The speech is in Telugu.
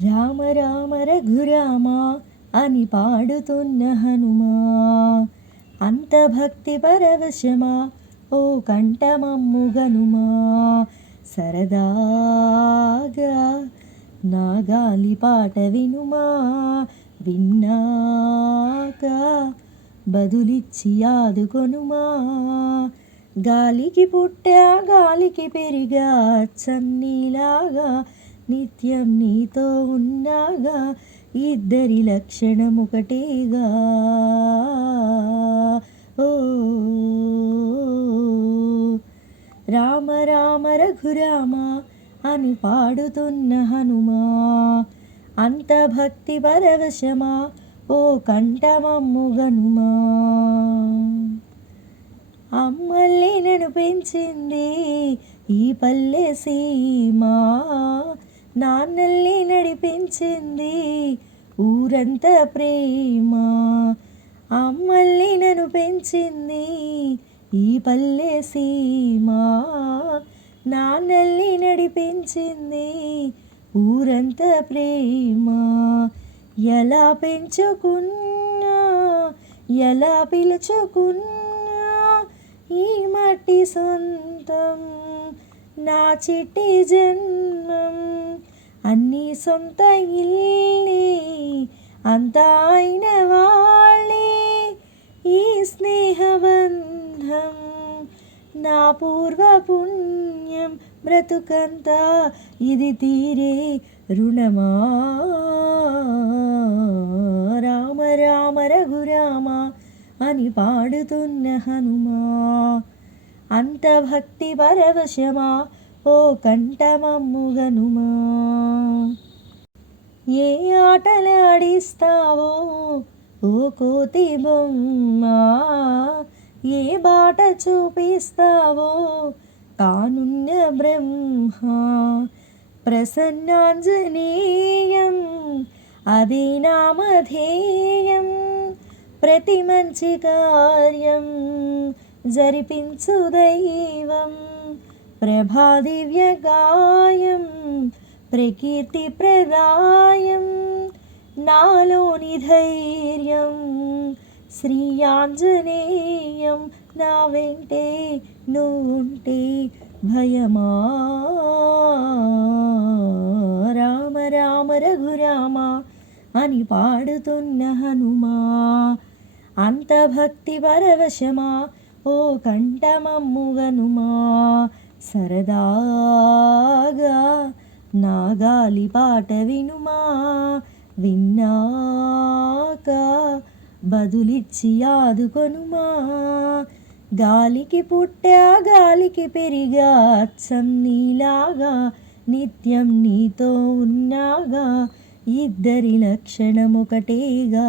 రామ రామ రఘురామ అని పాడుతున్న హనుమా, అంత భక్తి పరవశమా ఓ కంఠమమ్ముగనుమా. సరదాగా నా గాలి పాట వినుమా, విన్నాక బదులిచ్చి ఆదుకొనుమా. గాలికి పుట్టా గాలికి పెరిగా చన్నీలాగా, నిత్యం నీతో ఉన్నాగా, ఇద్దరి లక్షణం ఒకటేగా. ఓ రామ రామ రఘురామ అని పాడుతున్న హనుమా, అంత భక్తి పరవశమా ఓ కంఠమమ్ముగనుమా. అమ్మల్ని నన్ను పెంచింది ఈ పల్లె సీమా, నాన్నల్ని నడిపించింది ఊరంతా ప్రేమ. అమ్మల్ని నన్ను పెంచింది ఈ పల్లె సీమా, నాన్నల్ని నడిపించింది ఊరంతా ప్రేమ. ఎలా పెంచుకున్నా ఎలా పిలుచుకున్నా ఈ మట్టి సొంతం నా చిట్టి జన్మం. అన్నీ సొంత ఇల్లే అంతా అయిన వాళ్ళే ఈ స్నేహబంధం. నా పూర్వ పుణ్యం బ్రతుకంతా ఇది తీరే రుణమా. రామ రామ రఘురామ అని పాడుతున్న హనుమా, అంత భక్తి పరవశమా ఓ కంఠమమ్ముగనుమా. ఏ ఆటలు ఆడిస్తావో ఓ కోతి బొమ్మ, ఏ బాట చూపిస్తావో కానున్న బ్రహ్మ. ప్రసన్నాంజనేయం అదే నామధేయం, ప్రతి మంచి కార్యం జరిపించు దైవం. ప్రభాదివ్య గాయం ప్రకీర్తి ప్రదాయం, నాలోని ధైర్యం శ్రీ ఆంజనేయం. నా వెంటే నువ్వుంటే భయమా. రామ రామ రఘురామ అని పాడుతున్న హనుమా, అంత భక్తి పరవశమా ఓ కంఠమమ్ముగనుమా. సరదాగా నా గాలి పాట వినుమా, విన్నాక బదులిచ్చి ఆదుకొనుమా. గాలికి పుట్టా గాలికి పెరిగా చన్నీలాగా, నిత్యం నీతో ఉన్నాగా, ఇద్దరి లక్షణం ఒకటేగా.